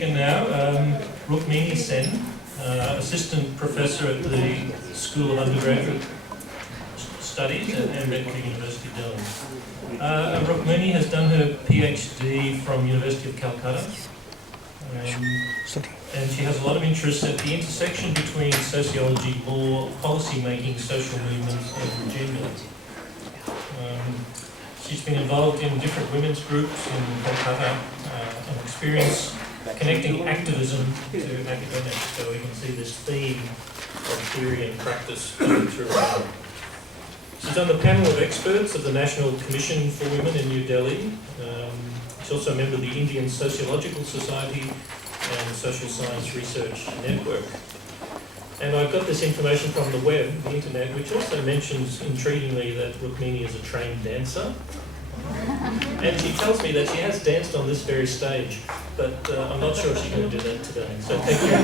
Now, Rukmini Sen, Assistant Professor at the School of Undergraduate Studies at Ambedkar University, Delhi. Rukmini has done her PhD from University of Calcutta, and she has a lot of interest at the intersection between sociology, law, policy making, social movements and gender. She's been involved in different women's groups in Calcutta and experience connecting activism to academics, so we can see this theme of theory and practice coming through. She's on the panel of experts of the National Commission for Women in New Delhi. She's also a member of the Indian Sociological Society and Social Science Research Network. And I've got this information from the web, the internet, which also mentions intriguingly that Rukmini is a trained dancer. And she tells me that she has danced on this very stage, but I'm not sure if she's going to do that today. So thank you.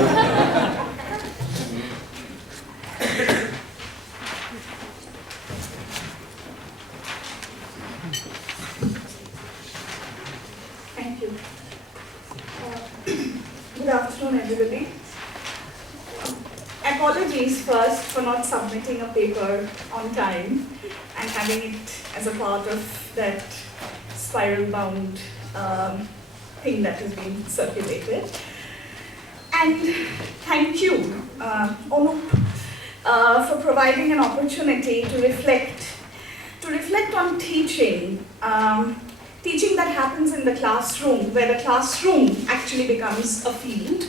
Thank you. Good afternoon, everybody. Apologies first for not submitting a paper on time and having it as a part of that spiral-bound thing that has been circulated. And thank you, Onup, for providing an opportunity to reflect on teaching, teaching that happens in the classroom, where the classroom actually becomes a field.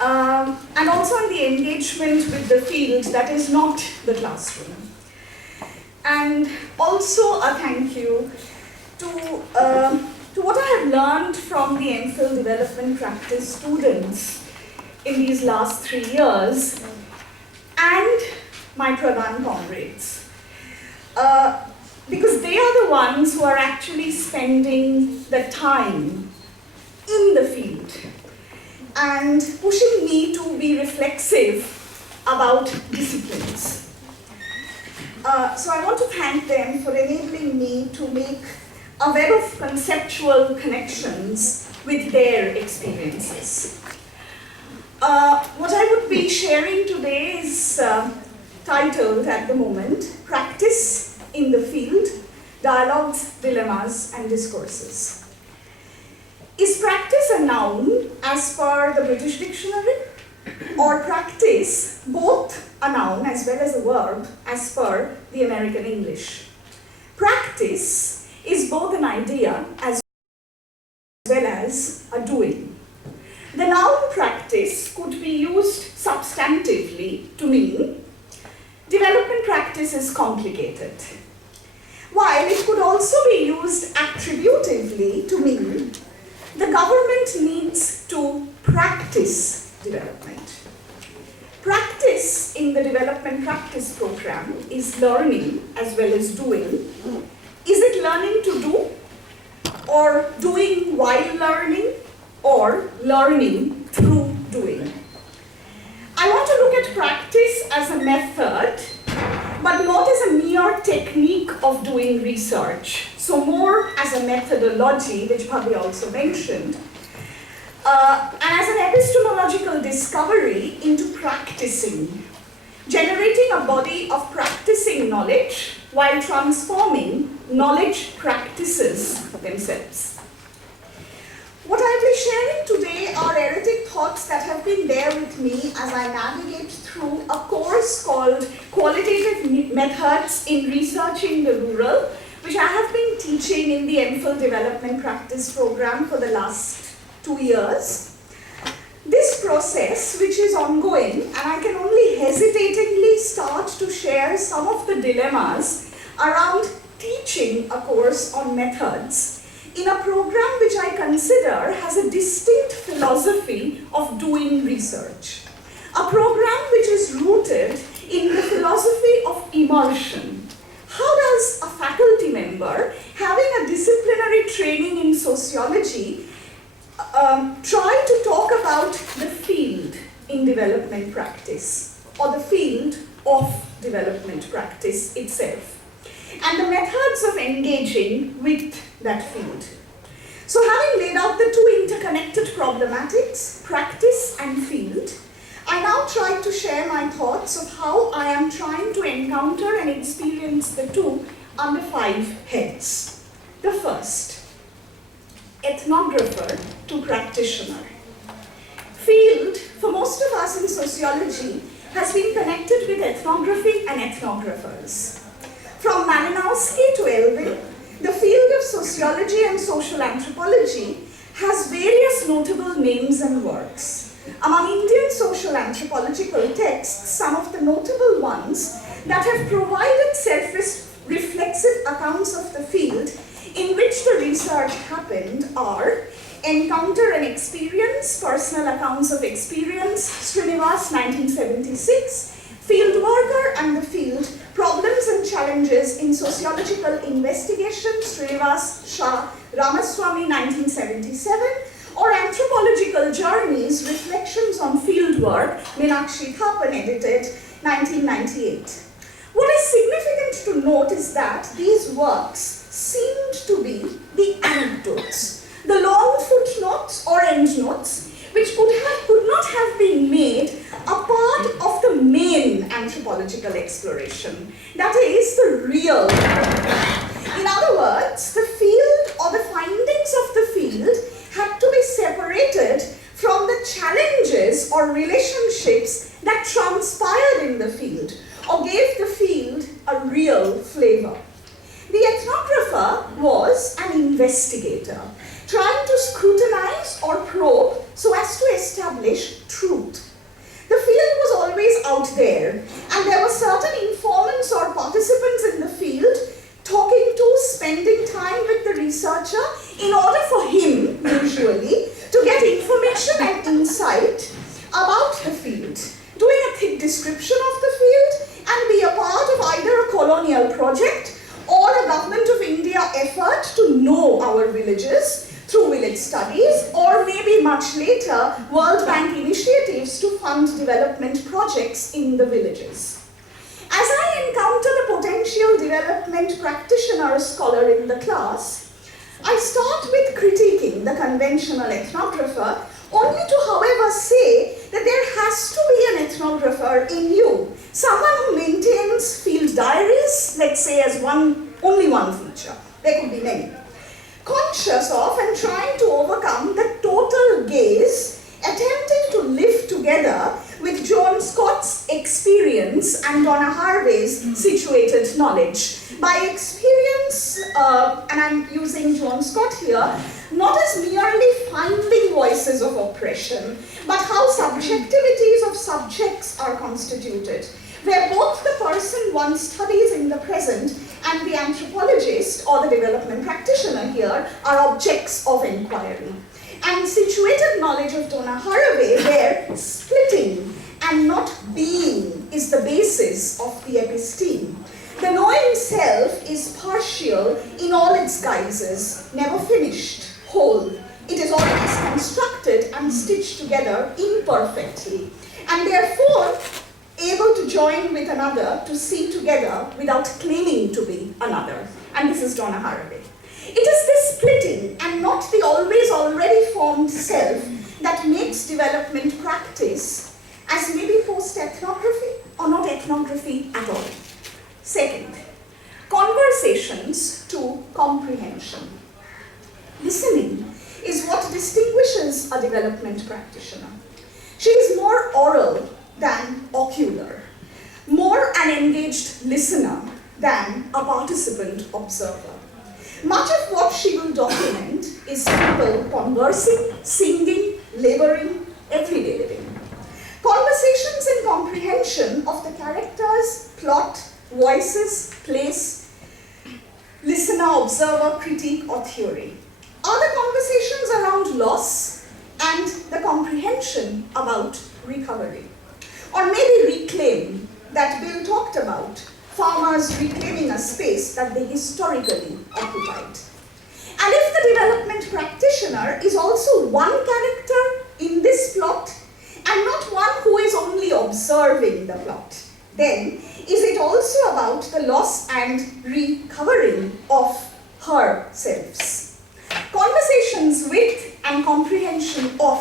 And also on the engagement with the field that is not the classroom. And also a thank you to what I have learned from the MPhil development practice students in these last 3 years and my Pradhan comrades. Because they are the ones who are actually spending the time in the field and pushing me to be reflexive about disciplines. So I want to thank them for enabling me to make a web of conceptual connections with their experiences. What I would be sharing today is titled at the moment, Practice in the Field, Dialogues, Dilemmas and Discourses. Is practice a noun as per the British dictionary, or practice both a noun as well as a verb as per the American English? Practice is both an idea as well as a doing. The noun practice could be used substantively to mean development practice is complicated, while it could also be used attributively to mean the government needs to practice development. Practice in the development practice program is learning as well as doing. Is it learning to do, or doing while learning, or learning through doing? I want to look at practice as a method, but not as a mere technique of doing research. So more as a methodology, which Bhavi also mentioned, and as an epistemological discovery into practicing, generating a body of practicing knowledge while transforming knowledge practices themselves. What I'll be sharing today are erratic thoughts that have been there with me as I navigate through a course called Qualitative Methods in Researching the Rural, which I have been teaching in the MPhil Development Practice program for the last 2 years. This process, which is ongoing, and I can only hesitatingly start to share some of the dilemmas around teaching a course on methods in a program which I consider has a distinct philosophy of doing research. A program which is rooted in the philosophy of immersion. How does a faculty member having a disciplinary training in sociology try to talk about the field in development practice, or the field of development practice itself, and the methods of engaging with that field? So having laid out the two interconnected problematics, practice and field, I now try to share my thoughts of how I am trying to encounter and experience the two under 5 heads. The first, ethnographer to practitioner. Field, for most of us in sociology, has been connected with ethnography and ethnographers. From Malinowski to Elvin, the field of sociology and social anthropology has various notable names and works. Among Indian social anthropological texts, some of the notable ones that have provided self-reflexive accounts of the field in which the research happened are Encounter and Experience, Personal Accounts of Experience, Srinivas, 1976, Field Worker and the Field, Problems and Challenges in Sociological Investigation, Srinivas, Shah, Ramaswamy, 1977, or Anthropological Journeys, Reflections on Fieldwork, Meenakshi Thapan, edited, 1998. What is significant to note is that these works seemed to be the anecdotes, the long footnotes or endnotes, which could not have been made a part of the main anthropological exploration, that is, the real. In other words, the field or the findings of the field had to be separated from the challenges or relationships that transpired in the field or gave the field a real flavor. The ethnographer was an investigator, trying to scrutinize or probe so as to establish truth. The field was always out there, and there were certain informants or participants in the field talking to, spending time with the researcher in order for him, usually, to get information and insight about the field, doing a thick description of the field, and be a part of either a colonial project or a Government of India effort to know our villages through village studies, or maybe much later, World Bank initiatives to fund development projects in the villages. As I encounter the potential development practitioner scholar in the class, I start with critiquing the conventional ethnographer, only to, however, say that there has to be an ethnographer in you, someone who maintains field diaries, let's say as only one feature. There could be many. Conscious of and trying to overcome the total gaze, attempting to live together with John Scott's experience and Donna Harvey's situated knowledge. By experience, and I'm using John Scott here, not as merely finding voices of oppression, but how subjectivities of subjects are constituted, where both the person one studies in the present and the anthropologist or the development practitioner here are objects of inquiry. And situated knowledge of Donna Haraway, where splitting and not being is the basis of the episteme. The knowing self is partial in all its guises, never finished, whole. It is always constructed and stitched together imperfectly, and therefore able to join with another to see together without claiming to be another. And this is Donna Haraway. It is this splitting and not the always already formed self that makes development practice as maybe post-ethnography or not ethnography at all. Second, conversations to comprehension. Listening is what distinguishes a development practitioner. She is more oral than ocular, more an engaged listener than a participant observer. Much of what she will document is people conversing, singing, laboring, everyday living. Conversations and comprehension of the characters, plot, voices, place, listener, observer, critique, or theory. Are the conversations around loss and the comprehension about recovery? Or maybe reclaim, that Bill talked about, farmers reclaiming a space that they historically occupied. And if the development practitioner is also one character in this plot, and not one who is only observing the plot, then is it also about the loss and recovering of her selves? Conversation with and comprehension of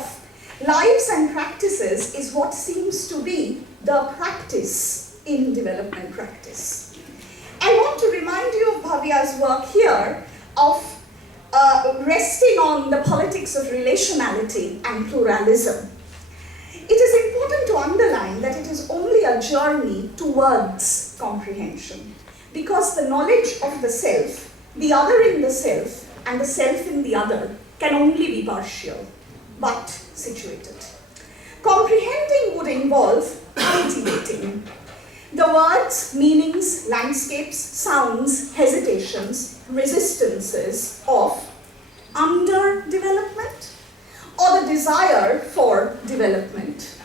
lives and practices is what seems to be the practice in development practice. I want to remind you of Bhavia's work here of resting on the politics of relationality and pluralism. It is important to underline that it is only a journey towards comprehension, because the knowledge of the self, the other in the self, and the self in the other can only be partial, but situated. Comprehending would involve cultivating the words, meanings, landscapes, sounds, hesitations, resistances of underdevelopment, or the desire for development,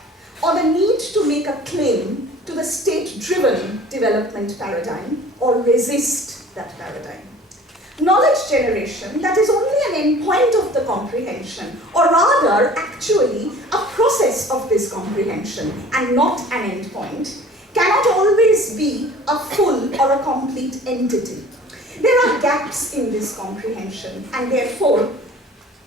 or the need to make a claim to the state-driven development paradigm, or resist that paradigm. Knowledge generation, that is only an endpoint of the comprehension, or rather, actually, a process of this comprehension, and not an endpoint, cannot always be a full or a complete entity. There are gaps in this comprehension, and therefore,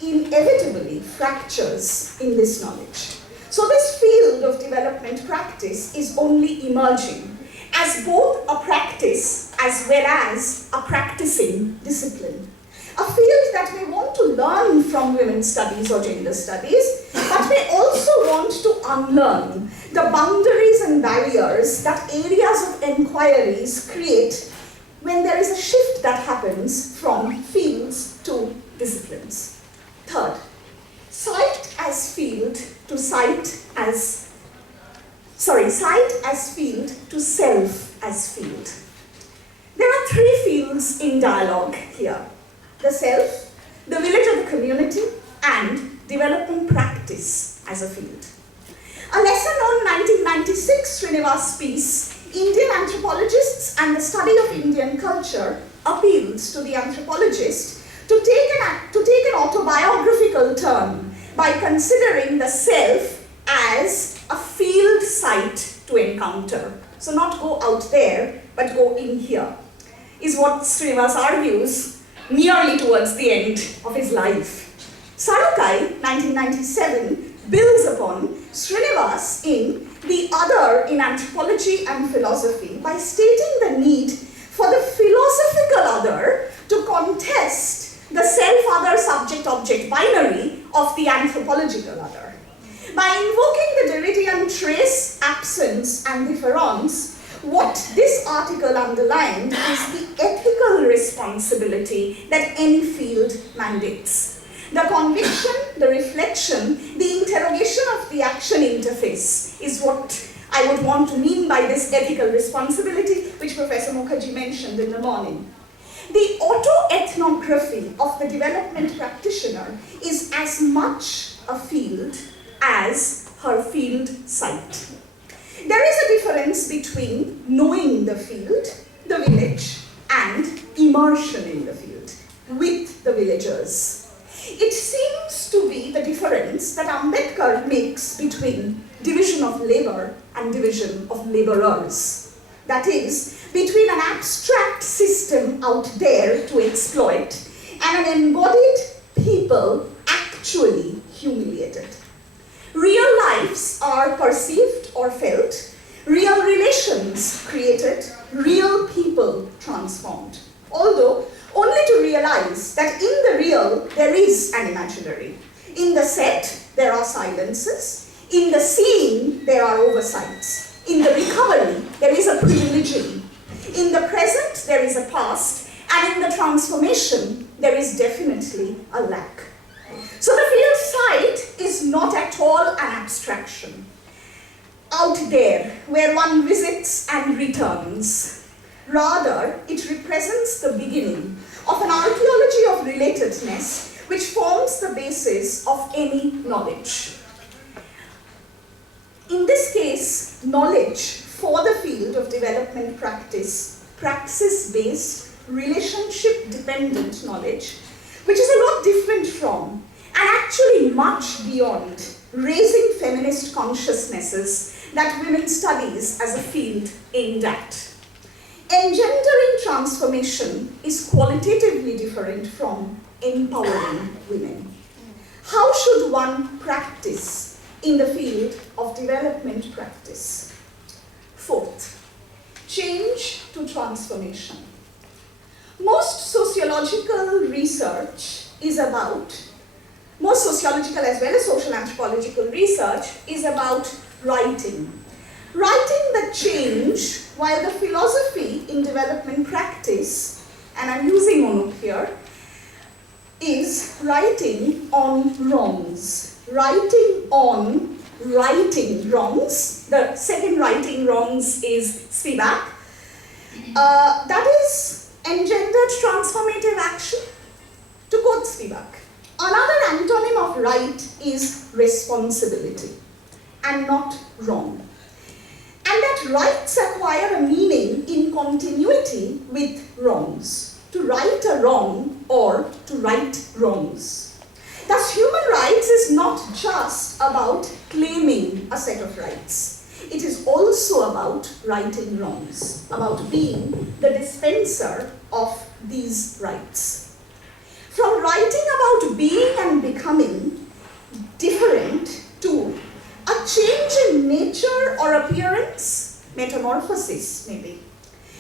inevitably fractures in this knowledge. So this field of development practice is only emerging as both a practice as well as a practicing discipline. A field that may want to learn from women's studies or gender studies, but may also want to unlearn the boundaries and barriers that areas of inquiries create when there is a shift that happens from fields to disciplines. Third, sight as field to sight as field to self as field. There are three fields in dialogue here: the self, the village of the community, and development practice as a field. A lesser known 1996 Srinivas piece, Indian Anthropologists and the Study of Indian Culture, appeals to the anthropologist to take an autobiographical turn by considering the self as a field site to encounter. So not go out there, but go in here, is what Srinivas argues nearly towards the end of his life. Sarukai, 1997, builds upon Srinivas in The Other in Anthropology and Philosophy by stating the need for the philosophical other to contest the self-other subject-object binary of the anthropological other. By invoking the Derridian trace, absence, and difference, what this article underlined is the ethical responsibility that any field mandates. The conviction, the reflection, the interrogation of the action interface is what I would want to mean by this ethical responsibility, which Professor Mukherjee mentioned in the morning. The autoethnography of the development practitioner is as much a field as her field site. There is a difference between knowing the field, the village, and immersion in the field, with the villagers. It seems to be the difference that Ambedkar makes between division of labor and division of laborers. That is, between an abstract system out there to exploit and an embodied people actually humiliated. Real lives are perceived or felt, real relations created, real people transformed. Although, only to realize that in the real, there is an imaginary. In the set, there are silences. In the seeing, there are oversights. In the recovery, there is a privileging. In the present, there is a past. And in the transformation, there is definitely a lack. So the field site is not at all an abstraction. Out there, where one visits and returns. Rather, it represents the beginning of an archaeology of relatedness which forms the basis of any knowledge. In this case, knowledge for the field of development practice, praxis-based, relationship-dependent knowledge, which is a lot different from, and actually much beyond, raising feminist consciousnesses that women's studies as a field aimed at. Engendering transformation is qualitatively different from empowering women. How should one practice in the field of development practice? Fourth, change to transformation. Most sociological research is about, most sociological as well as social anthropological research is about writing. Writing the change, while the philosophy in development practice, and I'm using Onuk here, is writing on wrongs. Writing on righting wrongs. The second righting wrongs is Spivak. That is engendered transformative action, to quote Spivak. Another antonym of right is responsibility, and not wrong. And that rights acquire a meaning in continuity with wrongs. To right a wrong or to right wrongs. Thus, human rights is not just about claiming a set of rights. It is also about righting wrongs, about being the dispenser of these rights. From writing about being and becoming different to a change in nature or appearance, metamorphosis maybe.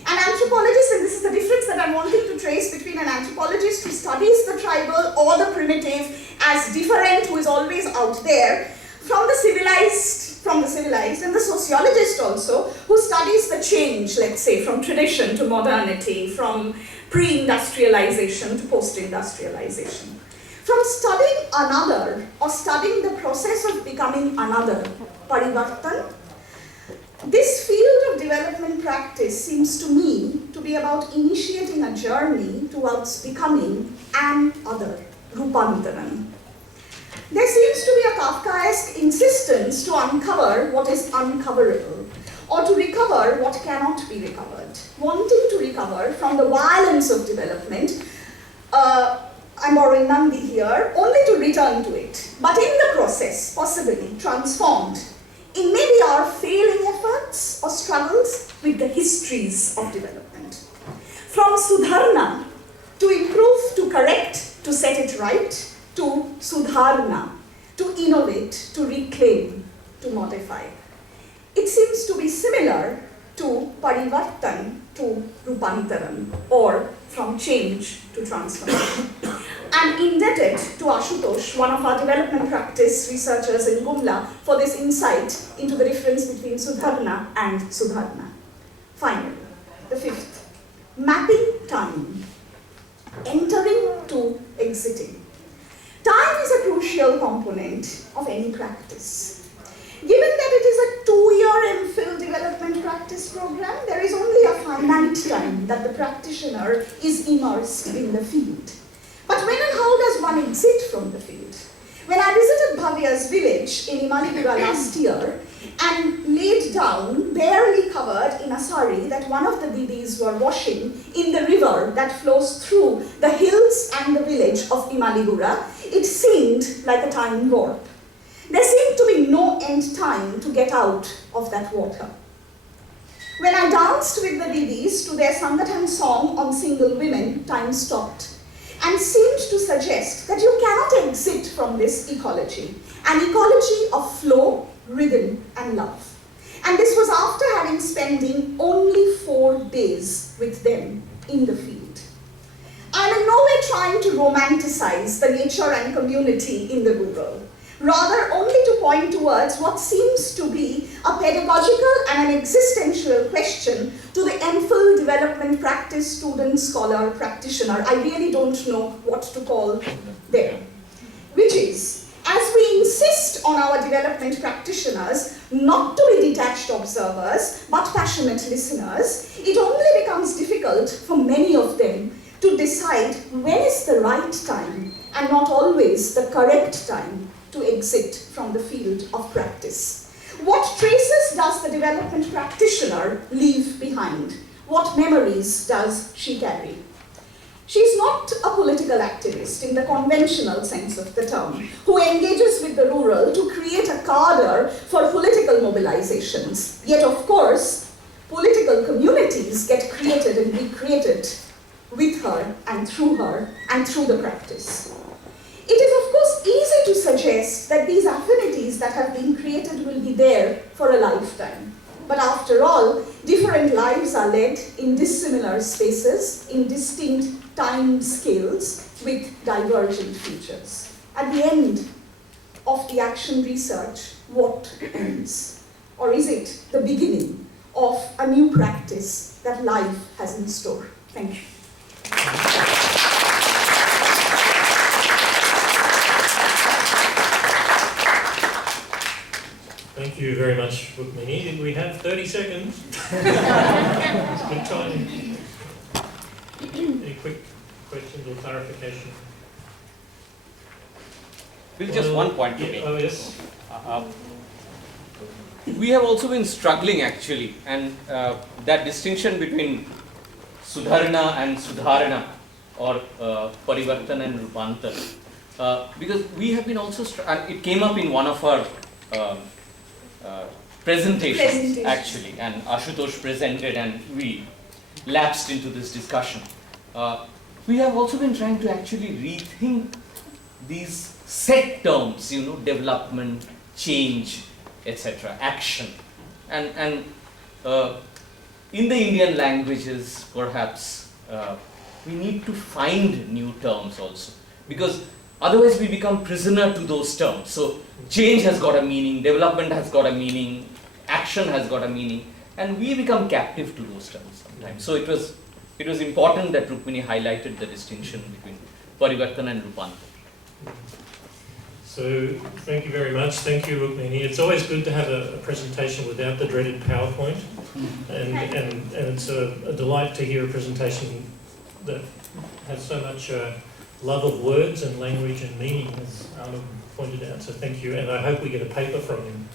An anthropologist, and this is the difference that I'm wanting to trace between an anthropologist who studies the tribal or the primitive as different, who is always out there, from the civilized, and the sociologist also, who studies the change, let's say, from tradition to modernity, from pre-industrialization to post-industrialization. From studying another, or studying the process of becoming another, parivartan, this field of development practice seems to me to be about initiating a journey towards becoming an other, rupantaran. There seems to be a Kafkaesque insistence to uncover what is uncoverable, or to recover what cannot be recovered, wanting to recover from the violence of development. I'm borrowing Nandi here, only to return to it, but in the process, possibly transformed in maybe our failing efforts or struggles with the histories of development. From Sudharna, to improve, to correct, to set it right, to Sudharna, to innovate, to reclaim, to modify. It seems to be similar to Parivartan to Rupantaran, or from change to transformation. I'm indebted to Ashutosh, one of our development practice researchers in Gumla, for this insight into the difference between Sudharna and Sudharna. Finally, the fifth, mapping time, entering to exiting. Time is a crucial component of any practice. Given that it is a 2-year MPhil development practice program, there is only a finite time that the practitioner is immersed in the field. But when and how does one exit from the field? When I visited Bhavya's village in Imaligura last year and laid down, barely covered in a sari that one of the didis were washing in the river that flows through the hills and the village of Imaligura, it seemed like a time warp. There seemed to be no end time to get out of that water. When I danced with the didis to their Sangathan song on single women, time stopped and seemed to suggest that you cannot exit from this ecology, an ecology of flow, rhythm, and love. And this was after having spending only 4 days with them in the field. I'm in no way trying to romanticize the nature and community in the rural. Rather, only to point towards what seems to be a pedagogical and an existential question to the MPhil development practice student, scholar, practitioner. I really don't know what to call them. Which is, as we insist on our development practitioners not to be detached observers, but passionate listeners, it only becomes difficult for many of them to decide when is the right time and not always the correct time to exit from the field of practice. What traces does the development practitioner leave behind? What memories does she carry? She's not a political activist in the conventional sense of the term, who engages with the rural to create a cadre for political mobilizations. Yet, of course, political communities get created and recreated with her and through the practice. It is, of course, easy to suggest that these affinities that have been created will be there for a lifetime. But after all, different lives are led in dissimilar spaces, in distinct time scales, with divergent futures. At the end of the action research, what ends? Or is it the beginning of a new practice that life has in store? Thank you. Thank you very much, Rukmini. We have 30 seconds. It's good time. Any quick questions or clarification? With just one point to Yeah, make. oh, yes. We have also been struggling actually, and that distinction between Sudharana and Sudharana, or Parivartan and Rupantar, because we have been also, and it came up in one of our presentations actually, and Ashutosh presented and we lapsed into this discussion. We have also been trying to actually rethink these set terms, development, change, etc., action, and in the Indian languages, perhaps we need to find new terms also, because otherwise we become prisoner to those terms. So change has got a meaning, development has got a meaning, action has got a meaning, and we become captive to those terms sometimes. So it was important that Rukmini highlighted the distinction between Parivartan and Rupantar. So thank you very much. Thank you, Rukmini. It's always good to have a presentation without the dreaded PowerPoint, and it's a delight to hear a presentation that has so much love of words and language and meaning, as Arnold pointed out. So thank you, and I hope we get a paper from him